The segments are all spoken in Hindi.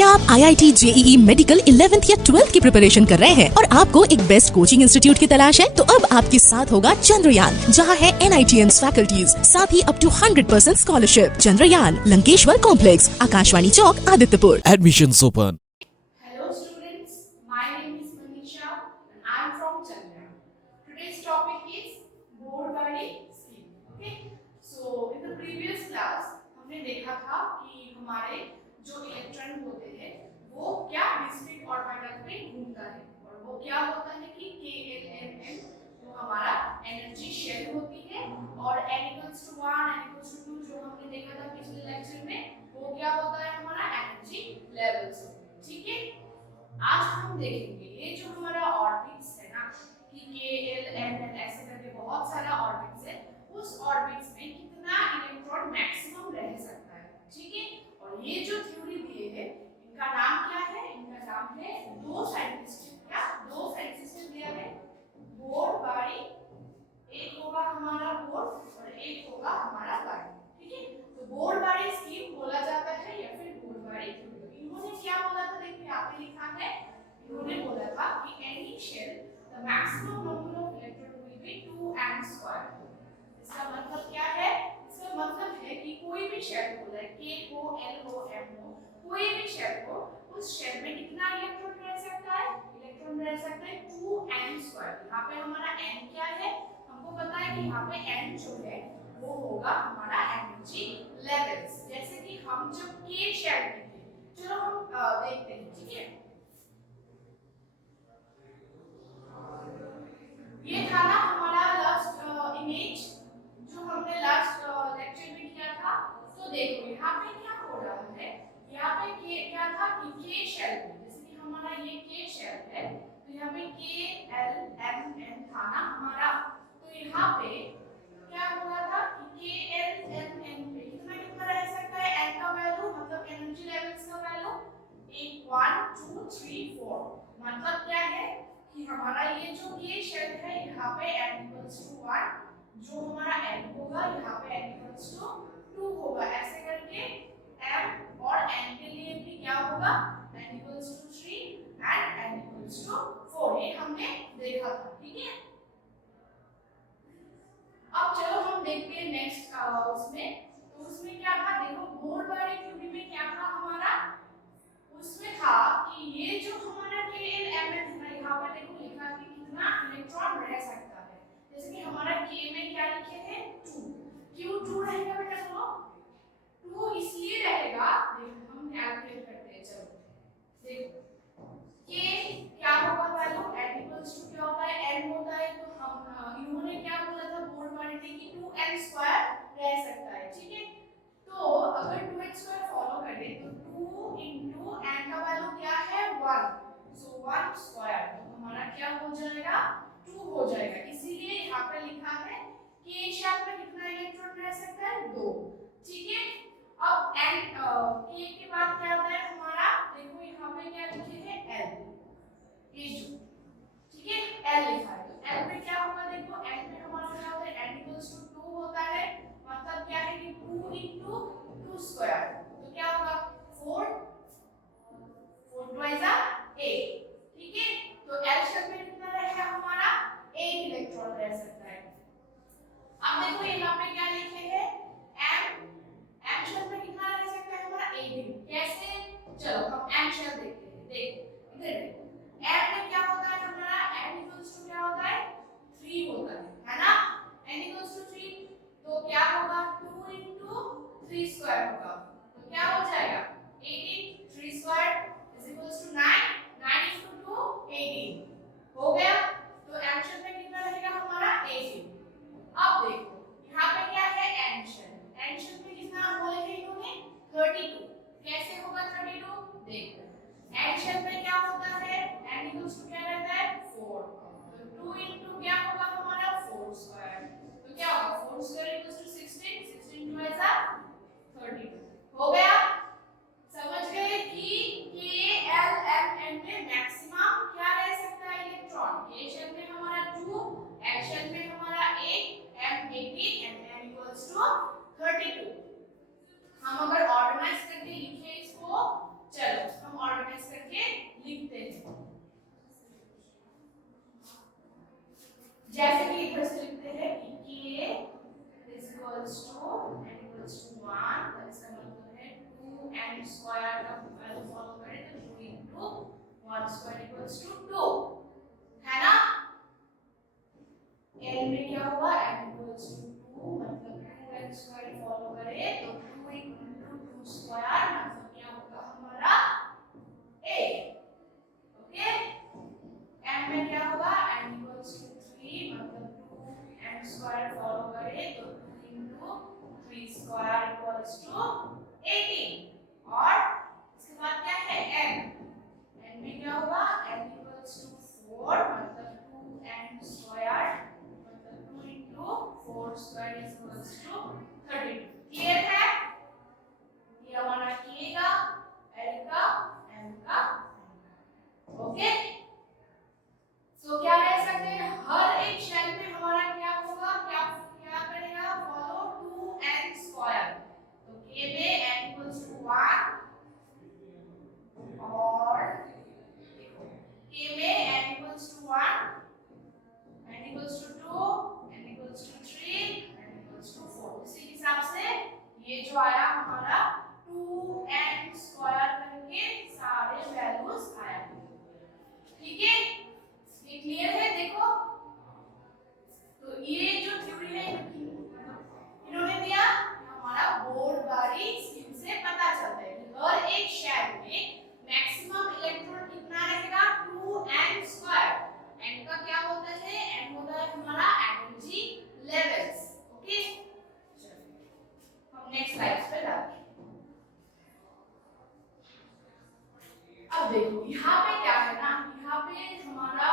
क्या आप IIT JEE मेडिकल 11th या 12th की प्रिपरेशन कर रहे हैं और आपको एक बेस्ट कोचिंग इंस्टीट्यूट की तलाश है? तो अब आपके साथ होगा चंद्रयान, जहां है NITS फैकल्टीज, साथ ही up to 100% scholarship. Chandrayaan, Lankeshwar complex, Akashvani Chowk, Adityapur. Admissions open. Hello students, my name is Manisha and I am from Chandigarh. Today's topic is board body scheme. Okay, so in the previous class हमने देखा था कि हमारे जो इलेक्ट्रॉन होते हैं वो क्या डिस्क्रीट ऑर्बिटल पे घूमता है और वो क्या होता है कि KLMN जो हमारा एनर्जी शेल होती है और n equals to 1 n equals to 2 जो हमने देखा था पिछले लेक्चर में वो क्या होता है हमारा एनर्जी लेवल्स। ठीक है, आज हम देखेंगे ये जो हमारा ऑर्बिट्स है ना कि के एल एम एन ऐसे करके बहुत सारा ऑर्बिट्स है, उस ऑर्बिट्स में कितना इलेक्ट्रॉन मैक्सिमम रह सकता है। ठीक है, और ये जो थ्योरी दिए है इनका नाम क्या है? इनका नाम है दो साइंटिस्ट दिया है बोर बारी, एक होगा हमारा बोर और एक होगा हमारा बारी। ठीक है, तो बोर बारी स्कीम बोला जाता है या फिर बोर बारी थ्योरी। इन्होंने क्या बोला था? देखिए यहाँ पे लिखा है, इन्होंने बोला था कि any shell the maximum number of electron will be 2n²। इसका मतलब क्या है? इसका मतलब है कि कोई भी शेल हो, लाइक K हो, L हो, M हो, कोई भी शेल हो, उस शेल में कितना इलेक्ट्रॉन रह सकता है? इलेक्ट्रॉन रह सकता है 2n²। यहाँ पे हमारा n क्या है? हमको पता है कि यहाँ पे n जो है वो होगा हमारा एनर्जी लेवल्स। जैसे कि हम जब K शेल में थे, चलो हम देखते हैं। ठीक है, ये था ना हमारा लास्ट इमेज जो हमने लास्ट लेक्चर में किया था। तो देखो यहाँ पे क्या हो रहा है, यहाँ पे क्या था कि K शेल में, जैसे कि हमारा ये K शेल है तो यहाँ पे KLMN था ना हमारा, तो यहाँ पे क्या हो रहा था कि KLMN पे कितना कितना रह सकता है? n का वैल्यू मतलब एनर्जी लेवल्स का वैल्यू 1 2 3 4। मतलब क्या है कि हमारा ये जो K शेल है यहाँ पे n equals to 1, जो हमारा n होगा यहाँ पे n equals to 2 होगा। ऐसे करके m और n के लिए भी क्या होगा? n equals to 3 and n equals to 4। ये हमने देखा था। ठीक है, अब चलो हम देखते हैं नेक्स्ट उसमें। तो उसमें क्या था? देखो बोर बारी थ्योरी में क्या था हमारा? उसमें था कि ये जो हमारा KLMN है, यहाँ पे देखो लिखा है कि कितना इलेक्ट्रॉन रह सकता है। जैसे कि हमारा K में क्या लिखे हैं? 2। क्यों 2 रहेगा बेटा? चलो 2 इसलिए रहेगा, देखो हम कैलकुलेट करते हैं। चलो देखो K क्या होगा वैल्यू? n equals to क्या होता है? n होता है। तो हम इन्होंने क्या बोला था बोर्ड वाले ने कि 2n² रह सकता है। ठीक है, तो अगर 2n² फॉलो करें तो 2 into n का वैल्यू क्या है? 1, सो 1² तो हमारा क्या हो जाएगा? 2 हो जाएगा। इसीलिए यहाँ पे लिखा है कि K शेल में कितना इलेक्ट्रॉन रह सकता है? 2। ठीक है, अब n K के बाद क्या आता है हमारा? देखो यहाँ पे क्या लिखे हैं? L, ये जो ठीक है L लिखा है। तो L पे क्या होगा? देखो L पे हमारा क्या होता है? n equals to 2 होता है। मतलब क्या है कि 2 into 2², तो क्या होगा? 4 2 8। ठीक है, तो L शेल में कितना रहेगा हमारा? 8 इलेक्ट्रॉन रह सकता है। अब देखो यहाँ पे क्या लिखे हैं? M शेल में कितना रह सकता है हमारा? 18। कैसे? चलो हम M शेल देखते हैं। देखो इधर देखो, M में क्या होता है हमारा? n equals to क्या होता है? 3 होता है ना? n equals to 3 तो क्या होगा? 2 into 3² होगा। तो क्या हो जाएगा? 18 3² is equals to 9, 9 into 2 18 हो गया। तो m शेल में कितना रहेगा हमारा? 18। अब देखो यहाँ पे क्या है? n शेल, n शेल में कितना बोले हैं इन्होंने? 32। कैसे होगा 32? देखो n शेल में क्या होता है? n equals to क्या रहता है? 4। तो 2 into क्या होगा हमारा? 4²। तो क्या होगा? 4² equals to 16, 16 2 is 32। हो गया? समझ गए कि KLMN में मैक्सिमम क्या रह सकता है इलेक्ट्रॉन? K शेल में हमारा 2, L शेल में हमारा 8, M 18 and M equals to 32। हम अगर ऑर्गेनाइज करके लिखे इसको, चलो हम स्क्वायर इक्वल्स टू 2, है ना। n में क्या होगा, n इक्वल्स टू 2, मतलब 2n स्क्वायर फॉलो करे तो 2 इक्वल टू 2 स्क्वायर, मतलब क्या होगा हमारा 8। ओके, m में क्या होगा, n इक्वल्स टू 3, मतलब 2n स्क्वायर फॉलो करे तो 2 इंटू 3 स्क्वायर इक्वल्स टू 18। और इसके बाद क्या है n, n में क्या होगा, n इक्वल्स टू 4, मतलब 2n स्क्वायर, मतलब 2 into 4 square equals to 32। Clear है, ये हमारा k का, l का, m का। ओके, सो क्या कह सकते हैं, हर एक शेल में हमारा क्या होगा, क्या क्या करेगा, फॉलो 2n स्क्वायर। तो k में n इक्वल्स टू 1 और k में n equals to 1, n equals to 2, n equals to 3, n equals to 4। इसी हिसाब से ये जो आया हमारा 2n स्क्वायर करके सारे वैल्यूज आया। ठीक है, ये क्लियर है। देखो तो ये जो थ्योरी है इन्होंने दिया, हमारा बोर्ड बारी स्कीम से पता चलता है कि हर एक शेल में मैक्सिमम इलेक्ट्रॉन कितना रहेगा, 2n स्क्वायर। n का क्या होता है, n होता है हमारा एनर्जी लेवल्स। ओके, चलो हम नेक्स्ट स्लाइड पे जाते हैं। अब देखो यहाँ पे क्या है ना, यहाँ पे हमारा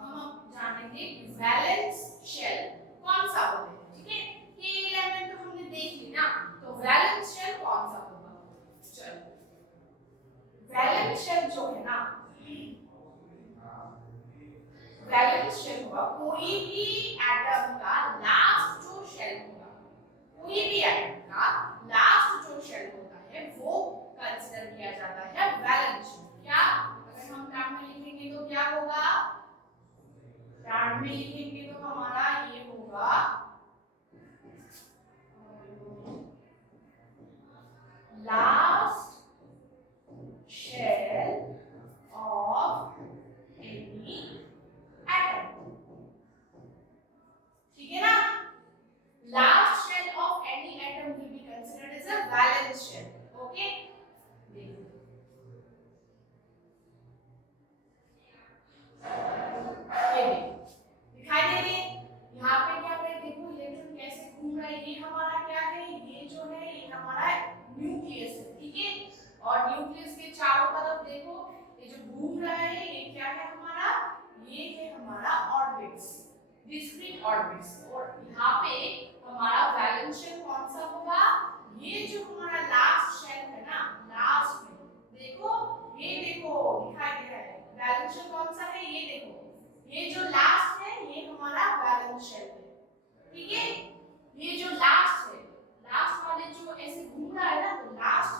हम जानेंगे वैलेंस शेल कौन सा होता है। ठीक है, ये एलिमेंट तो हमने देख ली ना, तो वैलेंस शेल कौन सा होगा। चलो, वैलेंस शेल जो है ना, वैलेंस शेल होगा कोई भी एटम का लास्ट जो शेल होगा, कोई भी एटम का लास्ट जो शेल होता है वो कंसीडर किया जाता है वैलेंस शेल। क्या, अगर हम टर्म में लिखेंगे तो क्या होगा, टर्म में लिखेंगे तो हमारा ये होगा last shell of any atom. ठीक है ना, last shell of any atom will be considered as a valence shell. Okay, देखो ये दिखाई दे रही है, यहाँ पे क्या है, देखो इलेक्ट्रॉन कैसे घूम रहा है। ये हमारा क्या है, ये जो है ये हमारा न्यूक्लियस है। ठीक है, और न्यूक्लियस के चारों तरफ देखो ये जो घूम रहा है ये क्या है हमारा, ये है हमारा ऑर्बिट्स, डिस्क्रीट ऑर्बिट्स। और यहाँ पे हमारा वैलेंस शेल कौन सा होगा, ये जो हमारा लास्ट शेल है ना, लास्ट में देखो, ये देखो दिखाई दे रहा है वैलेंस शेल कौन सा है, ये देखो ये जो लास्ट है ये हमारा वैलेंस शेल है। ठीक है, ये जो लास्ट है, लास्ट वाले जो ऐसे घूम रहा है ना, तो लास्ट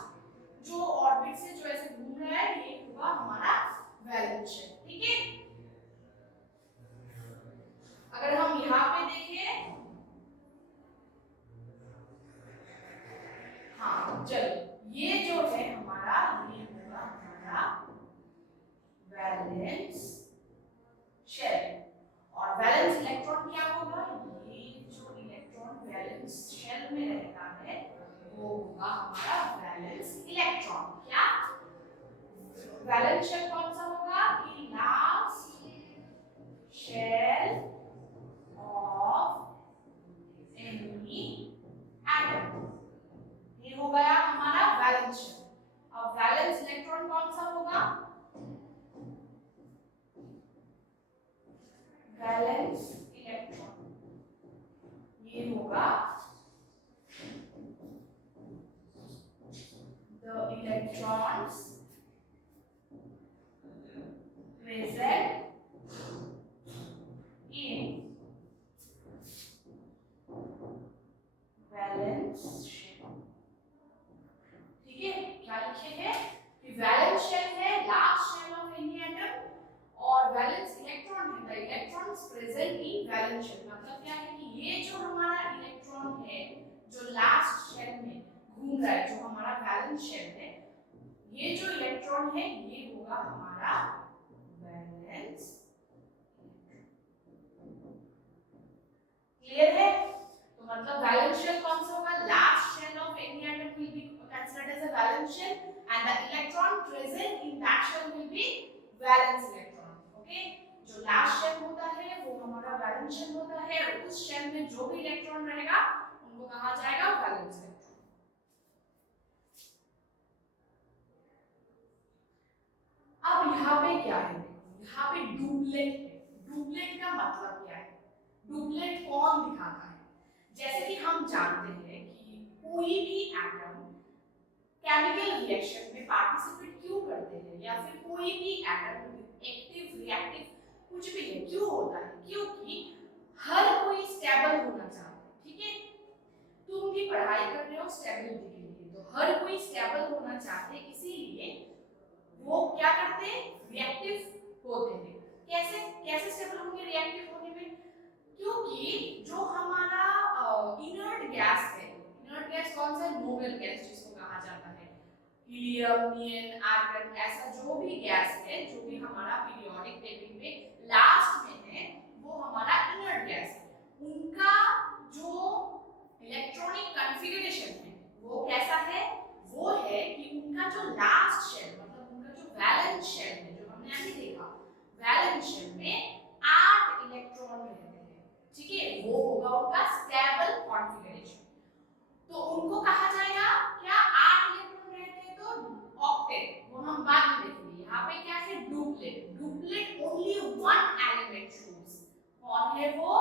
जो ऑर्बिट से जो ऐसे घूम रहा है ये होगा हमारा वैलेंस शेल। ठीक है, अगर हम यहाँ पे देखें, हाँ चलो, ये जो है हमारा ये होगा हमारा वैलेंस शेल। और वैलेंस इलेक्ट्रॉन क्या होगा, ये जो इलेक्ट्रॉन वैलेंस शेल में रहता है वो होगा हमारा वैलेंस इलेक्ट्रॉन। क्या, वैलेंस शेल कौन सा होगा, कि last shell of any atom, ये हो गया हमारा वैलेंस शेल। अब वैलेंस इलेक्ट्रॉन कौन सा होगा, वैलेंस इलेक्ट्रॉन ये होगा the electrons present in valence shell. ठीक है, क्या लिखे हैं कि वैलेंस शेल है last shell of any atom और वैलेंस इलेक्ट्रॉन है the electrons present in valence shell. मतलब क्या है कि ये जो हमारा इलेक्ट्रॉन है जो लास्ट शेल में घूम रहा है, जो हमारा वैलेंस शेल है, ये जो इलेक्ट्रॉन है ये होगा हमारा क्लियर है? तो मतलब वैलेंस शेल कौन सा होगा? Last shell of any atom will be considered as a valence shell and the electron present in that shell will be valence electron. Okay, जो लास्ट शेल होता है वो हमारा वैलेंस शेल होता है और उस शेल में जो भी इलेक्ट्रॉन रहेगा उनको कहा जाएगा वैलेंस इलेक्ट्रॉन। अब यहाँ पे क्या है? यहाँ पे डुप्लेट है। डुप्लेट का मतलब क्या है? डुप्लेट कौन दिखाता है? जैसे कि हम जानते हैं कि कोई भी एटम केमिकल रिएक्शन में पार्टिसिपेट क्यों करते हैं या फिर कोई भी एटम एक्टिव रिएक्टिव कुछ भी है क्यों होता है? क्योंकि हर कोई स्टेबल होना चाहता है। ठीक है, तुम भी पढ़ाई कर रहे हो स्टेबिलिटी के लिए, तो हर कोई स्टेबल होना चाहते हैं, इसीलिए वो क्या करते हैं? रिएक्टिव होते हैं। कैसे कैसे स्टेबल होंगे रिएक्टिव होने में? क्योंकि जो हमारा इनर्ट गैस है, इनर्ट गैस कौन सा? नोबल गैस जिसको कहा जाता है, हीलियम, नियन, आर्गन, ऐसा जो भी गैस है जो भी हमारा पीरियोडिक टेबल में लास्ट में है वो हमारा इनर्ट गैस है। उनका जो इलेक्ट्रॉनिक कॉन्फ़िगरेशन है वो कैसा है? वो है कि उनका जो लास्ट शेल मतलब उनका जो वैलेंस शेल है, जो हमने अभी देखा, वैलेंस शेल में 8 इलेक्ट्रॉन रहते हैं। ठीक है, वो होगा उनका स्टेबल कॉन्फ़िगरेशन। तो उनको कहा जाएगा क्या? 8 इलेक्ट्रॉन रहते हैं तो ऑक्टेट, वो हम बाद में देखेंगे। यहाँ पे क्या है? Duplet. Duplet only one element shows. कौन है वो?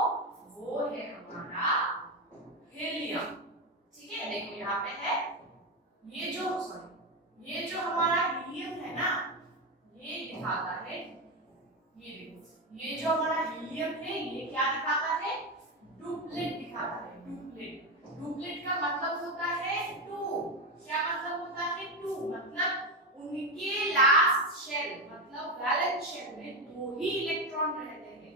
वो है हमारा हीलियम। ठीक है, देखो यहाँ पे है ये जो ये जो हमारा हीलियम है ना, ये दिखाता है, ये देखो ये जो हमारा हीलियम है ये क्या दिखाता है? डुप्लेट दिखाता है। डुप्लेट, डुप्लेट का मतलब होता है 2। क्या मतलब होता है? 2 मतलब उनके लास्ट शेल मतलब वैलेंस शेल में 2 ही इलेक्ट्रॉन रहते हैं।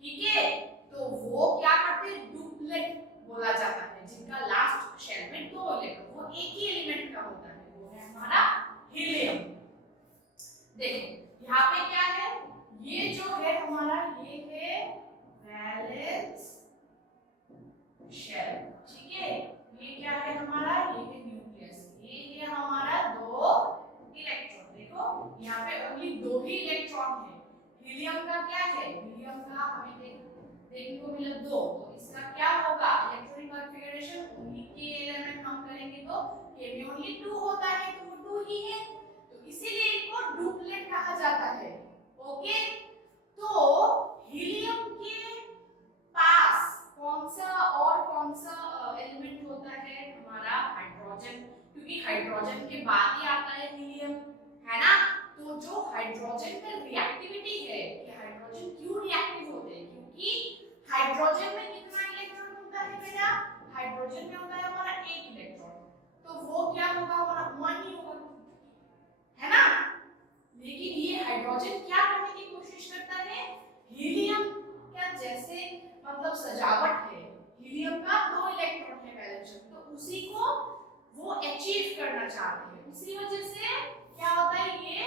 ठीक है, तो वो क्या करते हैं? डुप्लेट बोला जाता है, जिनका लास्ट शेल में 2 इलेक्ट्रॉन, वो एक ही एलिमेंट का होता है, वो है हमारा हीलियम। देखो यहाँ पे क्या है? ये जो है हमारा ये है वैलेंस शेल। ठीक है, ये क्या है हमारा? ये है न्यूक्लियस, ये है हमारा 2 इलेक्ट्रॉन। देखो यहाँ पे ओनली 2 ही इलेक्ट्रॉन है। हीलियम का क्या है? हीलियम का हमें देखने को मिला 2, तो इसका क्या होगा? इलेक्ट्रॉनिक कॉन्फ़िगरेशन ओनली के एलिमेंट हम करेंगे तो के में ओनली 2 होता है, तो वो 2 ही है, तो इसीलिए इनको डुप्लेट कहा जाता है। ओके, तो हीलियम के पास कौन सा एलिमेंट होता है? हमारा हाइड्रोजन, क्योंकि हाइड्रोजन के बाद ही आता है हीलियम, है ना? तो जो हाइड्रोजन का रिएक्टिविटी है, कि हाइड्रोजन क्यों रिएक्टिव होते हैं? क्योंकि हाइड्रोजन में कितना इलेक्ट्रॉन होता है बेटा? हाइड्रोजन में होता है हमारा 1 इलेक्ट्रॉन, तो वो क्या होगा? हमारा 1 ही होगा, है ना? लेकिन ये हाइड्रोजन क्या करने की कोशिश करता है? हीलियम का जैसे मतलब सजावट है, हीलियम का 2 इलेक्ट्रॉन है वैलेंस शेल, तो उसी को वो अचीव करना चाहते हैं। उसी वजह से क्या होता है? ये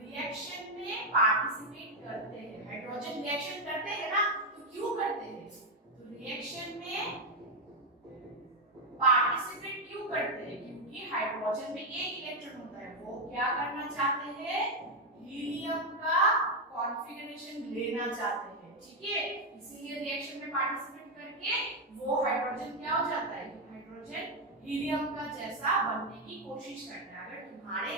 रिएक्शन में पार्टिसिपेट करते हैं। हाइड्रोजन रिएक्शन करते हैं ना, तो क्यों करते हैं? तो रिएक्शन में पार्टिसिपेट क्यों करते हैं? क्योंकि हाइड्रोजन में 1 इलेक्ट्रॉन होता है, वो क्या करना चाहते हैं? हीलियम का कॉन्फ़िगरेशन लेना चाहते हैं। ठीक है, इसीलिए रिएक्शन में पार्टिसिपेट करके वो हाइड्रोजन क्या हो जाता है? हाइड्रोजन हीलियम का जैसा बनने की कोशिश करता है। अगर तुम्हारे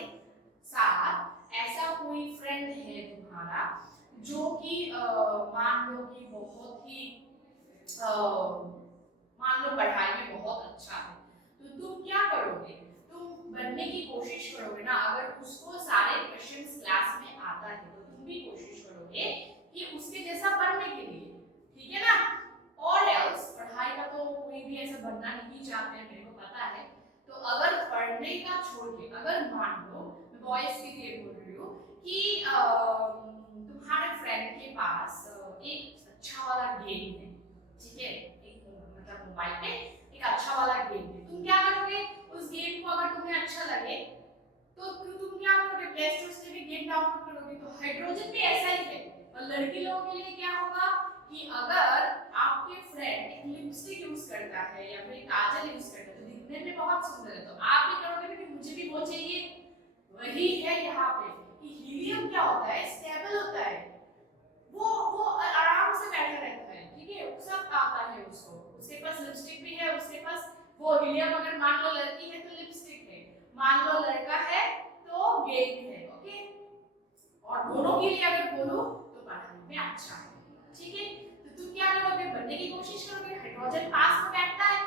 साथ ऐसा कोई फ्रेंड है तुम्हारा जो कि मान लो कि बहुत ही मान लो पढ़ाई में बहुत अच्छा है, तो तुम क्या करोगे? तुम बनने की कोशिश करोगे ना। अगर उसको सारे क्वेश्चंस क्लास में आता है तो तुम भी कोशिश करोगे कि उसके जैसा बनने के लिए, ठीक है ना? और एल्स पढ़ाई का तो कोई भी ऐसा बनना नहीं चाहते, मेरे को पता है। तो अगर पढ़ने का छोड़ के, अगर मान लो मैं बॉयज के लिए बोल रही हूँ कि तुम्हारे फ्रेंड के पास एक अच्छा वाला गेम है, ठीक है, मतलब मोबाइल पे एक अच्छा वाला गेम है, तुम क्या करोगे? उस गेम को अगर तुम्हें अच्छा लगे तो तुम क्या करोगे? प्ले स्टोर से भी गेम डाउनलोड करोगे। तो हाइड्रोजन भी ऐसा ही है। और लड़की लोगों के लिए क्या होगा कि अगर आपके फ्रेंड एक लिपस्टिक यूज करता है या फिर काजल यूज करता है तो दिखने में बहुत सुंदर है, तो आप भी करोगे ना कि मुझे भी वो चाहिए। वही है यहाँ पे कि हीलियम क्या होता है, स्टेबल होता है, वो आराम से बैठा रहता है, ठीक है, सब आता है उसको, उसके पास लिपस्टिक भी है, उसके पास वो हीलियम, अगर मान लो लड़की है तो लिपस्टिक है, मान लो लड़का है तो गेट है, ओके। और दोनों के लिए अगर बोलूं तो पढ़ाई में अच्छा है, ठीक है। तो तुम क्या करोगे, बनने की कोशिश करोगे। हाइड्रोजन पास में बैठता है,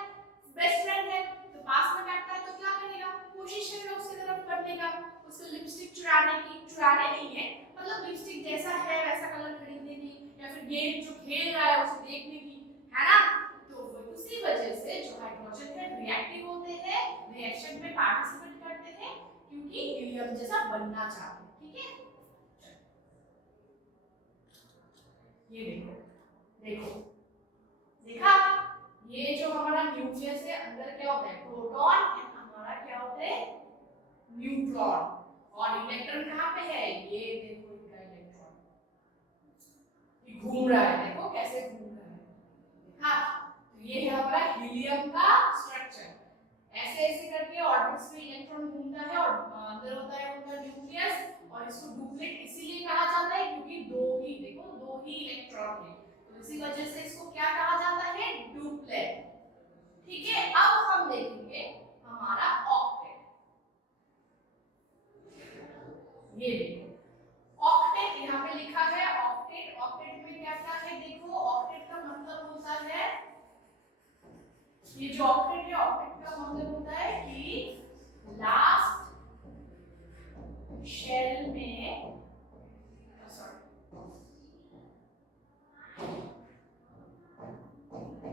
बेस्ट फ्रेंड है तो पास में बैठता है, तो क्या करेगा, कोशिश करेगा उसकी तरफ बढ़ने का, उसको लिपस्टिक चुराने की, चुराने नहीं है मतलब लिपस्टिक जैसा है वैसा कलर खरीदने की, या फिर गेम जो खेल रहा है उसे देखने की, है ना। तो उसी वजह से जो हाइड्रोजन है रिएक्टिव होते हैं, रिएक्शन में पार्टिसिपेट करते हैं, क्योंकि हीलियम जैसा बनना चाहते हैं, ठीक है। ये देखो, देखो, देखा, ये जो हमारा न्यूक्लियस है, अंदर क्या होता है, प्रोटॉन, एंड हमारा क्या होता है, न्यूट्रॉन। और इलेक्ट्रॉन कहाँ पे है, ये देखो इनका इलेक्ट्रॉन, ये घूम रहा है, देखो कैसे घूम रहा है, देखा। तो ये है हमारा हीलियम का स्ट्रक्चर, ऐसे ऐसे करके ऑर्बिट्स में इलेक्ट्रॉन घूमता है, और अंदर होता है उनका न्यूक्लियस, और इसको डुप्लेट इसीलिए कहा जाता है क्योंकि दो ही, देखो दो ही इलेक्ट्रॉन है, तो इसी वजह से इसको क्या कहा जाता है, डुप्लेट, ठीक है। अब हम देखेंगे हमारा ऑक्टेट, ये देखो ऑक्टेट यहाँ पे लिखा है, ऑक्टेट, ऑक्टेट में क्या क्या है, देखो ऑक्टेट का मतलब होता है, ये जो ऑक्टेट है, ऑक्टेट का मतलब होता है कि लास्ट शेल में,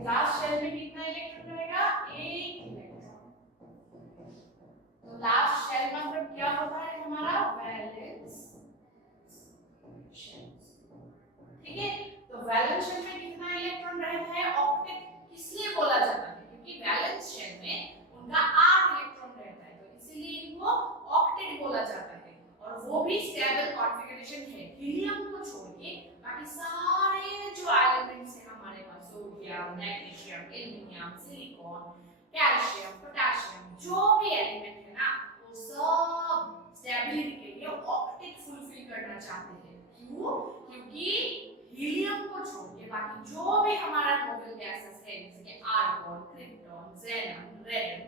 लास्ट शेल में कितना इलेक्ट्रॉन रहेगा, एक इलेक्ट्रॉन। तो लास्ट शेल मतलब क्या होता है हमारा, वैलेंस शेल, ठीक है। तो वैलेंस शेल में कितना इलेक्ट्रॉन रहता है, ऑक्टेट इसलिए बोला जाता है क्योंकि वैलेंस शेल में उनका 8 इलेक्ट्रॉन रहता है, तो इसीलिए इनको ऑक्टेट बोला जाता है, और वो भी स्टेबल कॉन्फ़िगरेशन है। हीलियम को छोड़िए बाकी सारे जो एलिमेंट्स हैं हमारे पास, sodium, magnesium, aluminium, silicon, calcium, potassium, जो भी एलिमेंट है ना, वो सब स्टेबिलिटी के लिए ऑक्टेट फुलफिल करना चाहते हैं। क्यों, क्योंकि हीलियम को छोड़ के बाकी जो भी हमारा नोबल गैसेस है, जैसे कि आर्गन, क्रिप्टॉन, ज़ेनन, रेडियम,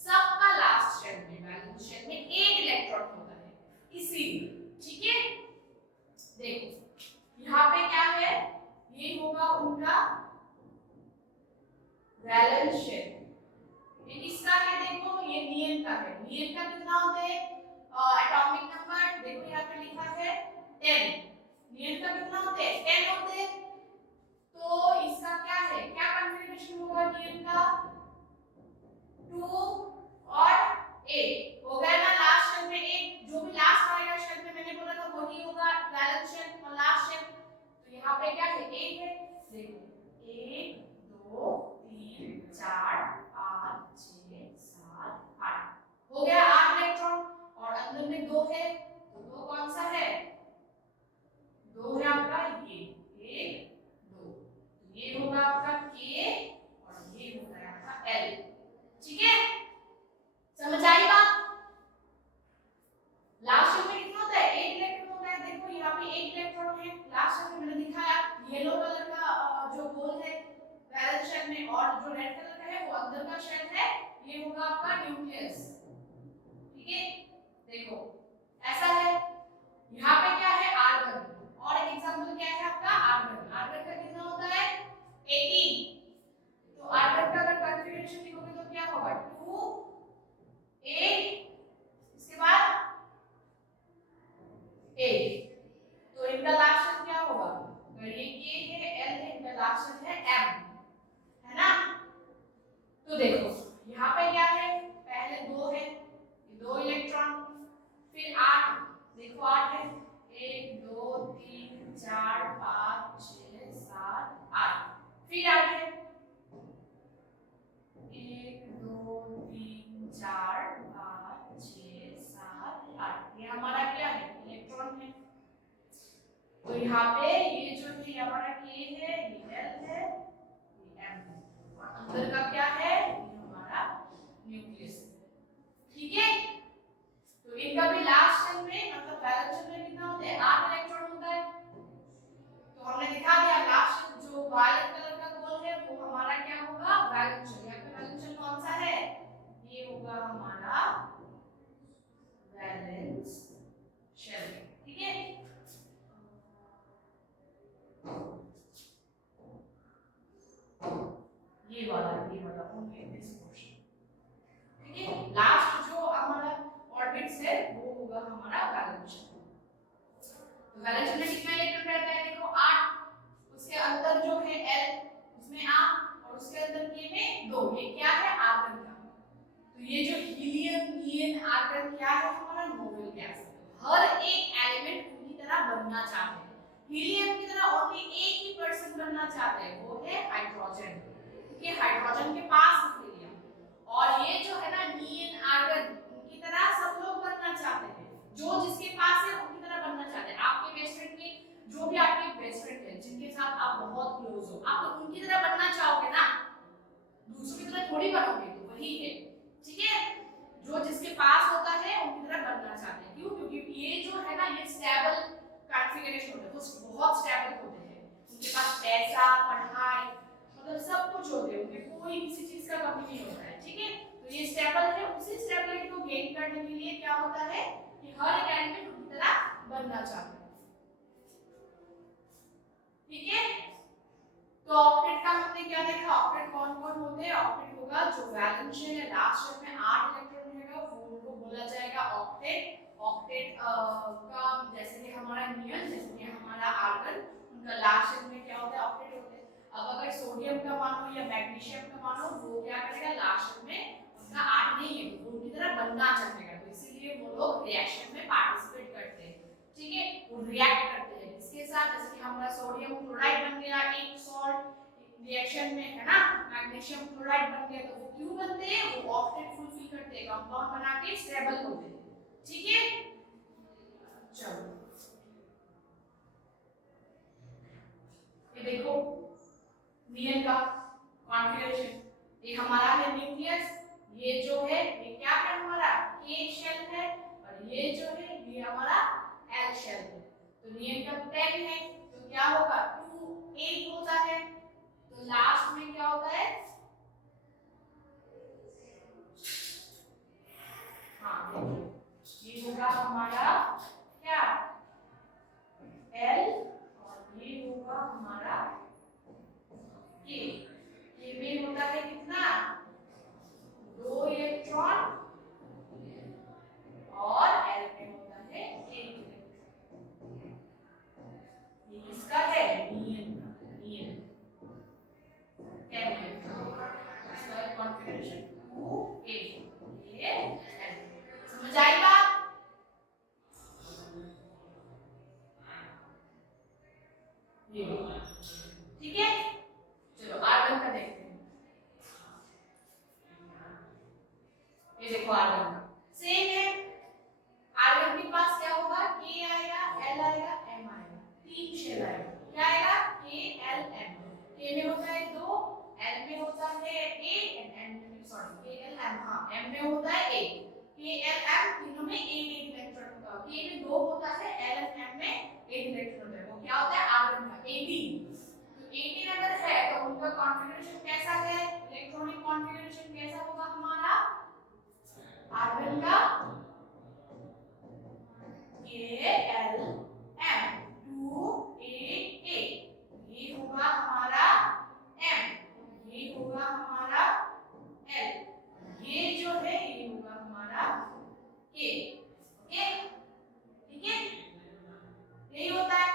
सबका लास्ट शेल में, वैलेंस शेल में एक इलेक्ट्रॉन होता है, इसीलिए, ठीक है। देखो यहाँ पे क्या है, ये होगा उनका वैलेंस शेल, ये किसका है, देखो ये नियन का है, नियन का कितना होता है, एटॉमिक नंबर देखो यहाँ पे लिखा है 10, नियन का कितना होता है, 10 होते हैं, तो इसका क्या है, क्या कॉन्फ़िगरेशन होगा नियन का, 2 और 8 हो गया ना, लास्ट शेल में एक, जो भी लास्ट आएगा शेल में मैंने बोला था वही होगा वैलेंस शेल और लास्ट शेल। तो यहाँ पे क्या है, 1 है, देखो 1 2 3 4 5 6 7 8 हो गया 8 इलेक्ट्रॉन, और अंदर में 2 है, तो 2 कौन सा है, 2 है आपका ये 1 2, ये होगा आपका K और ये होगा आपका L, ठीक है, समझ आई बात। लास्ट शेल में कितना होता है, एक इलेक्ट्रॉन होता है, देखो यहाँ पे एक इलेक्ट्रॉन है, लास्ट शेल में मैंने दिखाया येलो कलर का जो गोल है वैलेंस शेल में, और जो रेड कलर का है वो अंदर का शेल है, ये होगा आपका न्यूक्लियस, ठीक है। देखो ऐसा है, यहाँ पे क्या है, आर्गन, और एक एग्जांपल क्या है आपका, आर्गन, आर्गन का कितना होता है 18, तो आर्गन का अगर कॉन्फ़िगरेशन लिखोगे तो क्या होगा, 2 8 इसके बाद 8, तो इनका लास्ट शेल क्या होगा, अगर ये K है, L है, इनका लास्ट शेल है M, है ना। तो देखो यहाँ पे क्या है, पहले 2 है, ये 2 इलेक्ट्रॉन, फिर 8, देखो 8 है, 1 2 3 4 5 6 7 8, फिर 8 है, 1 2 3 4 5 6 7 8, ये हमारा क्या है, इलेक्ट्रॉन है। तो यहाँ पे ये जो है हमारा K है, ये अंदर का क्या है, ये हमारा न्यूक्लियस। ठीक है, तो इनका भी लास्ट शेल में मतलब वैलेंस शेल में कितना होता है, 8 इलेक्ट्रॉन होता है। तो हमने दिखा दिया लास्ट जो वायलेट कलर का गोल है वो हमारा क्या होगा, वैलेंस शेल। यहाँ पे वैलेंस शेल कौन सा है, ये होगा हमारा वैलेंस शेल। ठीक है, ये वाला ओनली दिस पोर्शन। ठीक है, लास्ट जो हमारा ऑर्बिट्स है वो होगा हमारा वैलेंस शेल। तो वैलेंस शेल में कितना इलेक्ट्रॉन रहता है, देखो 8, उसके अंदर जो है L उसमें 8 और उसके अंदर K में 2, ये क्या है, आर्गन का। तो ये जो हीलियम, नियन, आर्गन क्या है, हमारा नोबेल गैस है। हर एक एलिमेंट उनकी तरह बनना चाहते हैं। हीलियम की तरह ओनली एक ही पर्सन बनना चाहते हैं, वो है हाइड्रोजन, क्योंकि हाइड्रोजन के पास है हीलियम। और ये जो है ना नियन, आर्गन, उनकी तरह सब लोग बनना चाहते हैं। जो जिसके पास है उनकी तरह बनना चाहते हैं। आपके बेस्ट फ्रेंड में जो भी आपके बेस्ट फ्रेंड है, जिनके साथ आप बहुत क्लोज हो, आप तो उनकी तरह बनना चाहोगे ना, दूसरों की तरह थोड़ी बनोगे। तो वही है, ठीक है, जो जिसके पास होता है उनकी तरह बनना चाहते हैं। क्यों, क्योंकि ये जो है ना ये स्टेबल कॉन्फ़िगरेशन होता है, वो बहुत स्टेबल होते हैं। उनके पास पैसा, पढ़ाई, मतलब सब कुछ होते हैं, उनके कोई किसी चीज का कमी नहीं होता है। ठीक है, तो ये स्टेबल है। उसी स्टेबिलिटी को गेन करने के लिए क्या होता है कि हर एक एलिमेंट उनकी तरह बनना चाहते हैं। ठीक है, तो ऑक्टेट का हमने क्या देखा, ऑक्टेट कौन कौन होते हैं। ऑक्टेट होगा जो वैलेंस शेल है, लास्ट शेल में 8 इलेक्ट्रॉन रहेगा, वो उनको बोला जाएगा ऑक्टेट। ऑक्टेट का जैसे कि हमारा नियन, जैसे कि हमारा आर्गन, उनका लास्ट शेल में क्या होता है, ऑक्टेट होते हैं। अब अगर सोडियम का मानो या मैग्नीशियम का मानो, वो क्या करेगा, लास्ट शेल में उनका 8 नहीं है, वो उनकी तरह बनना चाहेगा। तो इसीलिए वो लोग रिएक्शन में पार्टिसिपेट करते हैं। ठीक है, वो रिएक्ट करते हैं इसके साथ, जैसे कि हमारा सोडियम क्लोराइड बन गया एक सॉल्ट रिएक्शन में, है ना, मैग्नीशियम क्लोराइड बन गया। तो वो क्यों बनते हैं, वो ऑक्टेट फुलफिल करते हैं, कंपाउंड बना के स्टेबल होते हैं। ठीक है, चलो ये देखो नियन का कॉन्फ़िगरेशन, ये हमारा है न्यूक्लियस, ये जो है ये क्या है हमारा K शेल है, और ये जो है ये हमारा L शेल है। तो नियन का 10 है, तो क्या होगा 2 8 होता है। तो लास्ट में क्या होता है, हाँ देखिए ये होगा हमारा क्या L, और ये होगा हमारा K। K में होता है कितना, 2 इलेक्ट्रॉन, और L में होता है 1 इलेक्ट्रॉन। ये किसका है, नियन का, नियन 10 इलेक्ट्रॉन, इसका कॉन्फ़िगरेशन 2 8, ये L। समझ आई बात, ये ठीक है। चलो आर्गन का देखते हैं। ये देखो आर्गन का सेम है। आर्गन के पास क्या होगा, K आएगा, L आएगा, M आएगा, 3 शेल आएगा। क्या आएगा, K L M। K में होता है 2, L में होता है 1, M में सॉरी K L M, हाँ M में होता है 1। K L M तीनों में 1 इलेक्ट्रॉन होता है। K में 2 होता है, L और M में 1 इलेक्ट्रॉन होता है। वो क्या होता है, आर्गन का 18। तो 18 अगर है तो उनका कॉन्फ़िगरेशन कैसा है, इलेक्ट्रॉनिक कॉन्फ़िगरेशन कैसा होगा हमारा, आर्गन का KL M 2 8 8, ये होगा हमारा M, ये होगा हमारा L, ये जो है ये होगा हमारा K। ओके, ठीक है, यही होता है।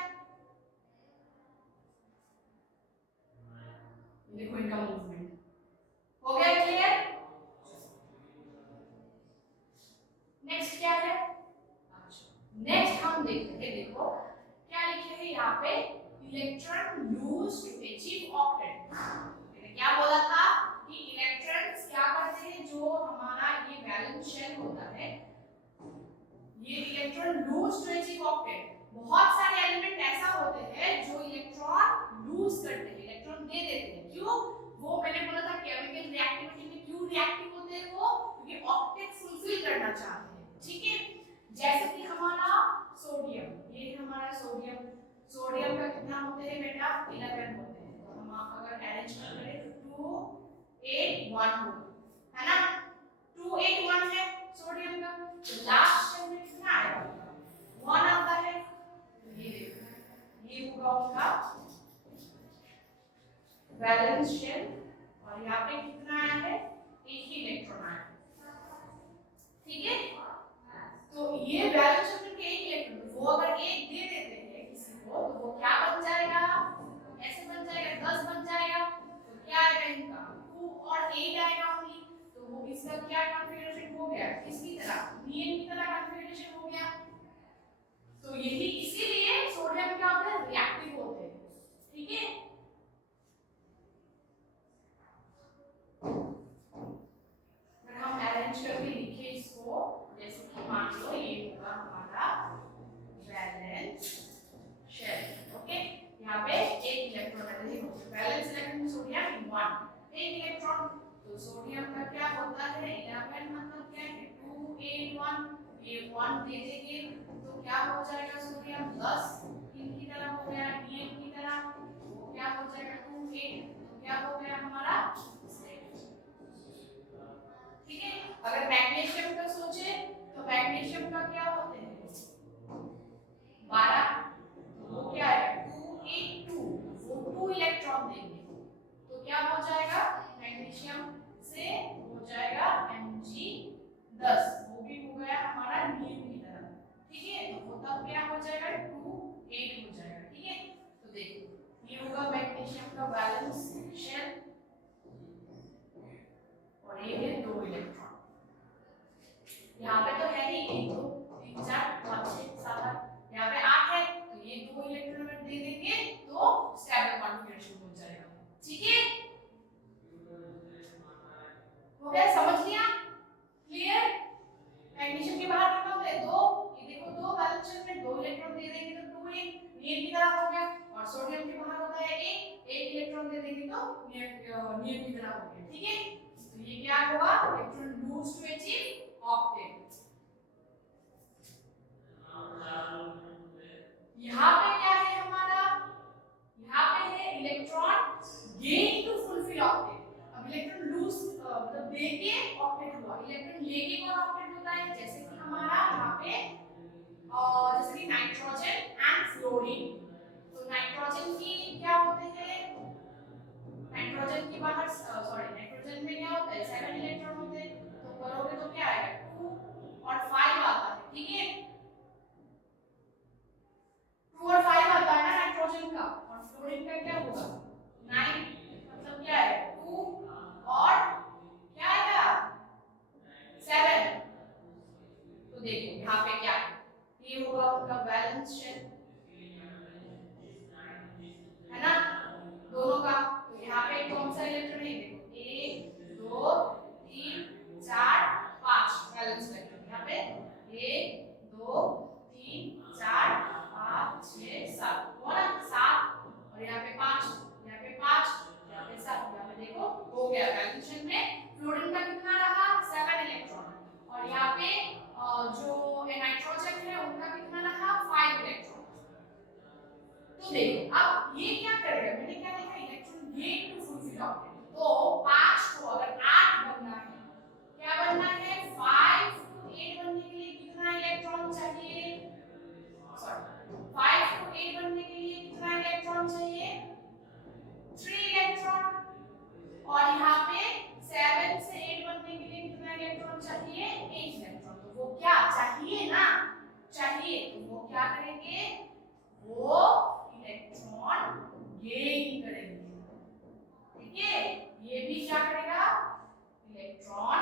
देखो इनका मूवमेंट हो गया क्लियर। नेक्स्ट क्या है, नेक्स्ट हम देखते हैं, देखो क्या लिखे हैं यहाँ पे, electron used to achieve octet. मैंने क्या बोला था कि इलेक्ट्रॉन्स क्या करते हैं, जो हमारा ये वैलेंस शेल होता है, ये electron used to achieve octet. बहुत सारे एलिमेंट ऐसा होते हैं जो इलेक्ट्रॉन लूज करते हैं, इलेक्ट्रॉन दे देते हैं। क्यों, वो मैंने बोला था केमिकल रिएक्टिविटी में क्यों रिएक्टिव होते हैं वो, क्योंकि ऑक्टेट फुलफिल करना चाहते हैं, ठीक है। जैसे कि हमारा सोडियम, ये हमारा सोडियम, सोडियम का कितना होते हैं बेटा 11 होते हैं। तो हम अगर अरेंजमेंट करें तो 2 8 1 होगा, है ना। 2 8 1 है सोडियम का, तो लास्ट शेल में कितना आएगा 1 आता है। तो ये देखो ये होगा उसका वैलेंस शेल, और यहाँ पे कितना आया है एक ही इलेक्ट्रॉन आया है, ठीक है। तो ये वैलेंस शेल में एक इलेक्ट्रॉन, वो अगर एक दे देते हैं किसी को तो वो क्या बन जाएगा, ऐसे बन जाएगा 10 बन जाएगा। तो क्या आएगा इनका 2 और 8 आएगा ओनली। तो वो इसका क्या कॉन्फ़िगरेशन हो गया, किसकी तरह नियन की तरह कॉन्फ़िगरेशन हो गया। तो यही इसीलिए सोडियम क्या होता है रिएक्टिव होते हैं, ठीक है। अगर हम अरेंज करके लिखे इसको, जैसे कि मान लो ये होगा हमारा वैलेंस शेल, ओके। यहाँ पे एक इलेक्ट्रॉन है, देखो वैलेंस इलेक्ट्रॉन सोडियम 1 एक इलेक्ट्रॉन। तो सोडियम का क्या होता है 11 मतलब क्या है 2 8 1, ये 1 दे देंगे तो क्या हो जाएगा सोडियम 10 इनकी तरह हो गया डीएन की तरह। वो क्या हो जाएगा 2 8, तो क्या हो गया हमारा स्टेट, ठीक है। अगर मैग्नीशियम का सोचे तो मैग्नीशियम का क्या होते हैं 12, तो वो क्या है 2 8 2, वो 2 इलेक्ट्रॉन देंगे। तो क्या हो जाएगा मैग्नीशियम से हो जाएगा Mg10, वो भी हो गया हमारा नीम की तरह, ठीक है। तो वो तब क्या हो जाएगा 2 8 हो जाएगा, ठीक है। तो देखो ये होगा मैग्नीशियम का बैलेंस शेल, और ये है 2 इलेक्ट्रॉन। यहाँ पे तो है ही 1 2 3 4 5 6 7 8, यहाँ पे 8 है। तो ये 2 इलेक्ट्रॉन अगर दे देंगे तो स्टेबल कॉन्फ़िगरेशन हो जाएगा, ठीक है। हो गया, समझ लिया, क्लियर। मैग्नीशियम के बाहर कितना होता है 2, ये देखो 2 वैलेंस शेल में 2 इलेक्ट्रॉन दे देंगे तो 2 नियन की तरह हो गया। और सोडियम के बाहर होता है 1 इलेक्ट्रॉन दे देंगे तो नियन की तरह हो गया, ठीक है। तो ये क्या होगा electron lose to achieve octet. यहाँ पे क्या है हमारा, यहाँ पे है electron gain to fulfil octet. अब इलेक्ट्रॉन लूज मतलब देके ऑक्टेट हुआ, इलेक्ट्रॉन लेके कौन ऑक्टेट होता है, जैसे कि हमारा यहाँ पे जैसे कि नाइट्रोजन एंड फ्लोरीन। तो नाइट्रोजन की क्या होते हैं, नाइट्रोजन के बाहर नाइट्रोजन में क्या होता है 7 इलेक्ट्रॉन होते हैं। तो करोगे तो क्या आएगा 2 और 5 आता है, ठीक है। 2 और 5 आता है ना नाइट्रोजन का, और फ्लोरीन का क्या होगा 9, मतलब क्या है 2 और क्या आएगा 7। तो देखो यहाँ पे क्या है, ये होगा उनका बैलेंस शेल, है ना दोनों का। तो यहाँ पे कौन सा इलेक्ट्रॉन है देखो 1 2 3 4 5 बैलेंस इलेक्ट्रॉन, यहाँ पे 1 2 3 4 5 6 7 हुआ ना 7, और यहाँ पे 5, यहाँ पे 5, यहाँ पे 7, यहाँ पे देखो हो गया बैलेंस शेल में। फ्लोरीन का कितना रहा 7 इलेक्ट्रॉन, और यहाँ पे जो नाइट्रोजन है उनका कितना रहा 5 इलेक्ट्रॉन। तो देखो अब ये क्या करेगा, मैंने क्या लिखा electron gain to fulfil octet. तो 5 को अगर 8 बनना है, क्या बनना है 5 टू 8 बनने के लिए कितना इलेक्ट्रॉन चाहिए, सॉरी 5 टू 8 बनने के लिए कितना इलेक्ट्रॉन चाहिए 3 इलेक्ट्रॉन। और यहाँ पे 7 से 8 बनने के लिए कितना इलेक्ट्रॉन चाहिए 8 इलेक्ट्रॉन। तो वो क्या चाहिए ना, चाहिए, तो वो क्या करेंगे वो इलेक्ट्रॉन गेन करेंगे, ठीक है। ये भी क्या करेगा इलेक्ट्रॉन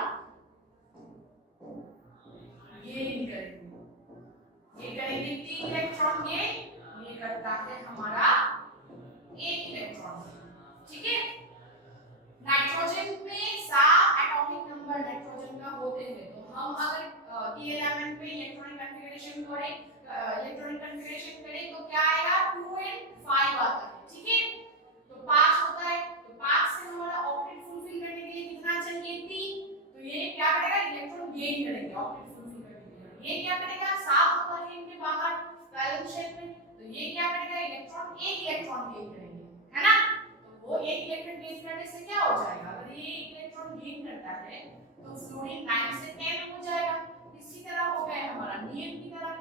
गेन करेंगे, ये करेंगे 3 इलेक्ट्रॉन गेन, ये करता है हमारा 1 इलेक्ट्रॉन, ठीक है। नाइट्रोजन में 7 एटॉमिक नंबर नाइट्रोजन का होते हैं, तो हम अगर की एलिमेंट पे इलेक्ट्रॉनिक कॉन्फ़िगरेशन करें तो क्या आएगा 2 and 5 आता है, ठीक है। तो 5 होता है, तो 5 से हमारा से क्या हो जाएगा, अगर ये इलेक्ट्रॉन गेन करता है तो फ्लोरीन 9 से 10 हो जाएगा, इसी तरह हो गया हमारा नियम की तरह,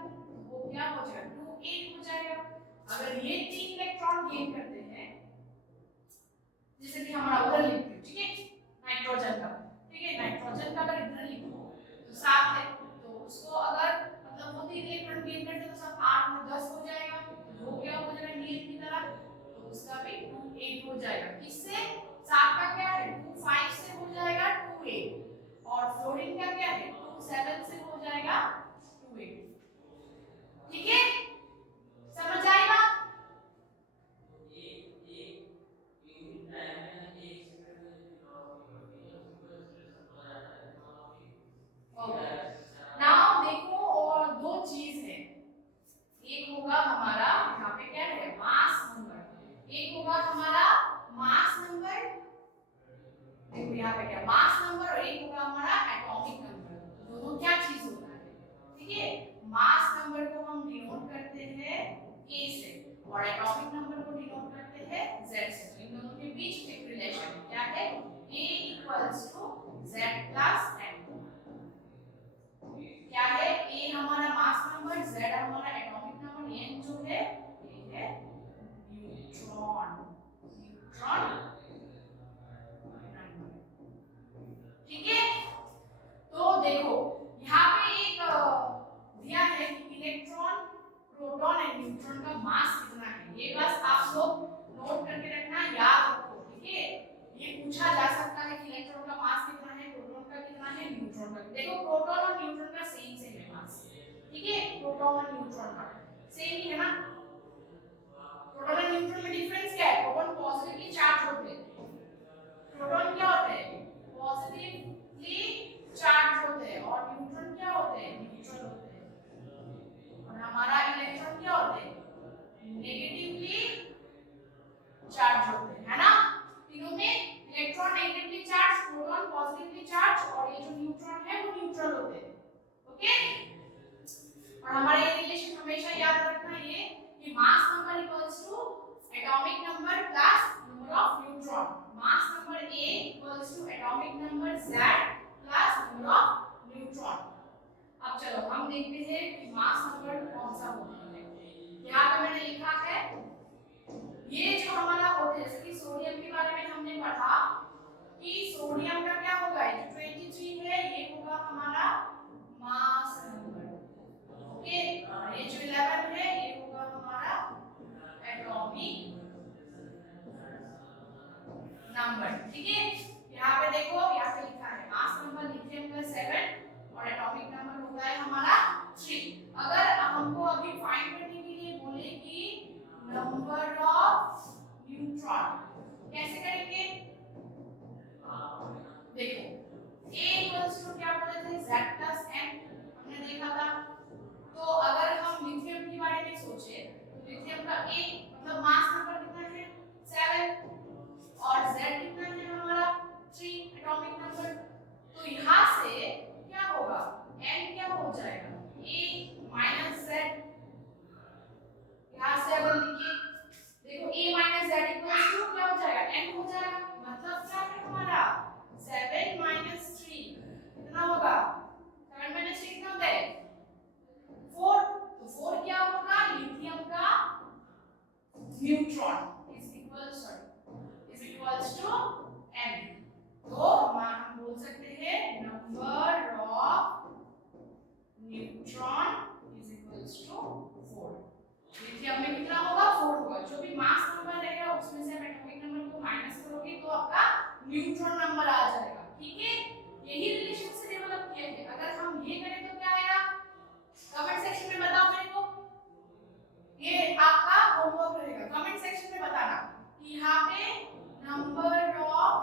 वो क्या हो जाएगा 2 8 हो जाएगा। अगर ये 3 इलेक्ट्रॉन गेन करते हैं, जैसे कि हमारा उधर लिख दो, ठीक है, नाइट्रोजन का, ठीक है, नाइट्रोजन का अगर इधर लिखो तो 7 है, तो उसको अगर मतलब वो 3 इलेक्ट्रॉन गेन करते तो सब 8 में 10 हो जाएगा, तो वो क्या हो जाएगा नियम की तरह, तो उसका भी 2 8 हो जाएगा। किससे, 7 का क्या है 2 5 से हो जाएगा 2 8, और फ्लोरीन का क्या है 2 7 से हो जाएगा 2 8। ठीक है, समझ आई बात? नाउ देखो और दो चीज है, एक होगा हमारा यहाँ पे क्या है मास नंबर, एक होगा हमारा मास नंबर, देखो यहाँ पे क्या मास नंबर, और एक होगा हमारा एटॉमिक नंबर। दोनों क्या चीज होता है, ठीक है, मास नंबर को हम डिनोट करते हैं A से और एटॉमिक नंबर को डिनोट करते हैं Z से। तो इन दोनों के बीच एक रिलेशन है, क्या है A equals to Z plus M। क्या है A हमारा मास नंबर, Z हमारा एटॉमिक नंबर, N जो है ये है न्यूट्रॉन, न्यूट्रॉन नंबर। ठीक है, तो देखो यहाँ पे एक दिया है कि इलेक्ट्रॉन प्रोटॉन एंड न्यूट्रॉन का मास कितना है, ये बस आप लोग नोट करके रखना, याद रखो। ठीक है, ये पूछा जा सकता है कि इलेक्ट्रॉन का मास कितना है, प्रोटॉन का कितना है, न्यूट्रॉन का। देखो प्रोटॉन और न्यूट्रॉन का सेम सेम है मास, ठीक है, प्रोटॉन और न्यूट्रॉन का सेम ही है ना। प्रोटॉन और न्यूट्रॉन में डिफरेंस क्या है, प्रोटॉन पॉजिटिवली चार्ज होते हैं, प्रोटॉन क्या होते हैं पॉजिटिवली चार्ज होते हैं, और न्यूट्रॉन क्या होते हैं न्यूट्रल होते हैं, और हमारा इलेक्ट्रॉन क्या होते हैं नेगेटिवली चार्ज होते हैं, है ना। तीनों में electron negatively charge, proton positively charge, और ये जो न्यूट्रॉन है वो न्यूट्रल होते हैं। ओके, और हमारा ये रिलेशन हमेशा याद रखना ये कि mass number equals to atomic number plus number of neutron. Mass number A equals to atomic number Z plus number of neutron. अब चलो हम देखते हैं कि मास नंबर कौन सा होता है। यहाँ पे मैंने लिखा है ये जो हमारा होते हैं, जैसे कि सोडियम के बारे में हमने पढ़ा कि सोडियम का क्या होगा, ये जो 23 है ये होगा हमारा मास नंबर। ओके, ये जो 11 है ये होगा हमारा एटॉमिक नंबर। ठीक है, यहाँ पे देखो यहाँ पे लिखा है मास नंबर लिथियम का 7 और एटॉमिक नंबर होता है हमारा 3। अगर हमको अभी फाइंड करने के लिए बोले कि नंबर ऑफ न्यूट्रॉन, कैसे करेंगे, देखो A इक्वल्स टू क्या बोले थे Z प्लस M, हमने देखा था। तो अगर हम लिथियम के बारे में सोचे तो लिथियम का A मतलब मास नंबर कितना है 7 और Z कितना है हमारा 3 एटॉमिक नंबर। तो यहाँ से क्या होगा M क्या हो जाएगा A माइनस Z, यहाँ से अगर लिखिए देखो A minus Z equals to क्या हो जाएगा M हो जाएगा। मतलब क्या है हमारा 7 माइनस 3 कितना होगा, 7 माइनस 3 कितना होता है 4। तो 4 क्या होगा लिथियम का neutron is equals to M। तो हम बोल सकते हैं number of neutron is equals to 4। Lithium में कितना होगा 4 होगा, जो भी मास नंबर रहेगा उसमें से हम एटॉमिक नंबर को माइनस करोगे तो आपका न्यूट्रॉन नंबर आ जाएगा। ठीक है, यही रिलेशन से डेवलप किया है। अगर हम ये करें तो क्या आएगा, कमेंट सेक्शन में बताओ मेरे को, ये आपका होमवर्क रहेगा, कमेंट सेक्शन में बताना कि यहाँ पे नंबर ऑफ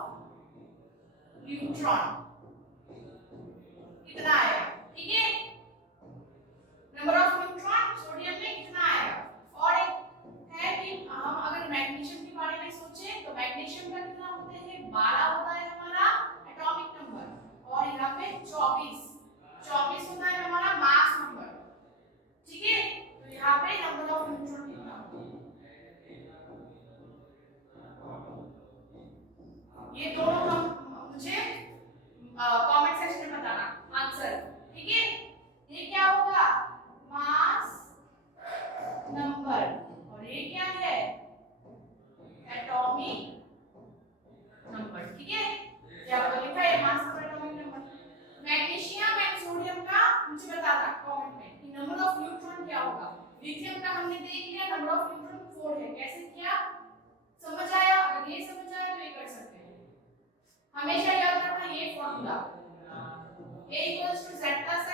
न्यूट्रॉन कितना आएगा। ठीक है, नंबर ऑफ न्यूट्रॉन सोडियम में कितना आएगा। और एक है कि हम अगर मैग्नीशियम के बारे में सोचे तो मैग्नीशियम का कितना होते हैं 12 होता है हमारा एटॉमिक नंबर, और यहाँ पे 24 होता है हमारा मास नंबर। ठीक है, तो यहाँ पे नंबर ऑफ न्यूट्रॉन कितना होता है ये दोनों हम मुझे कमेंट सेक्शन में बताना आंसर, ठीक है। ये क्या होगा, मास नंबर, और ये क्या है, एटॉमिक नंबर, ठीक है। क्या लिखा है, mass number, atomic number. Magnesium and sodium का मुझे बताना कमेंट में कि नंबर ऑफ न्यूट्रॉन क्या होगा। लिथियम का हमने देख लिया, नंबर ऑफ न्यूट्रॉन 4 है। कैसे किया, समझ आया? अगर ये समझ आया तो ये कर सकते हैं। हमेशा याद रखना ये फॉर्मूला, A = Z+I